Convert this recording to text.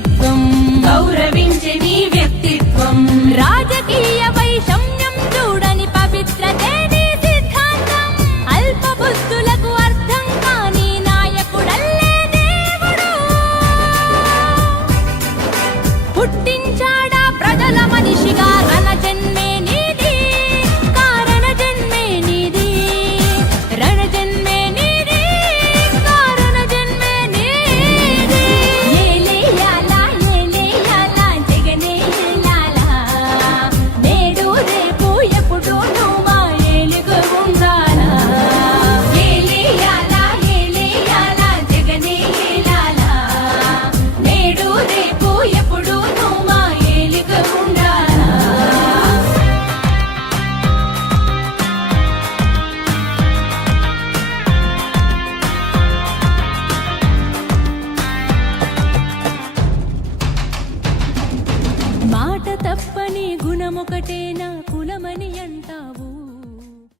వ్యక్తిత్వం. గౌరవించే నీ వ్యక్తిత్వం. రాజకీయ వైషమ్యం చూడని పవిత్రతే అర్థం పుట్టించాడా ప్రజల మనిషిగా గుణమొకటేనా కులమని అంటావు.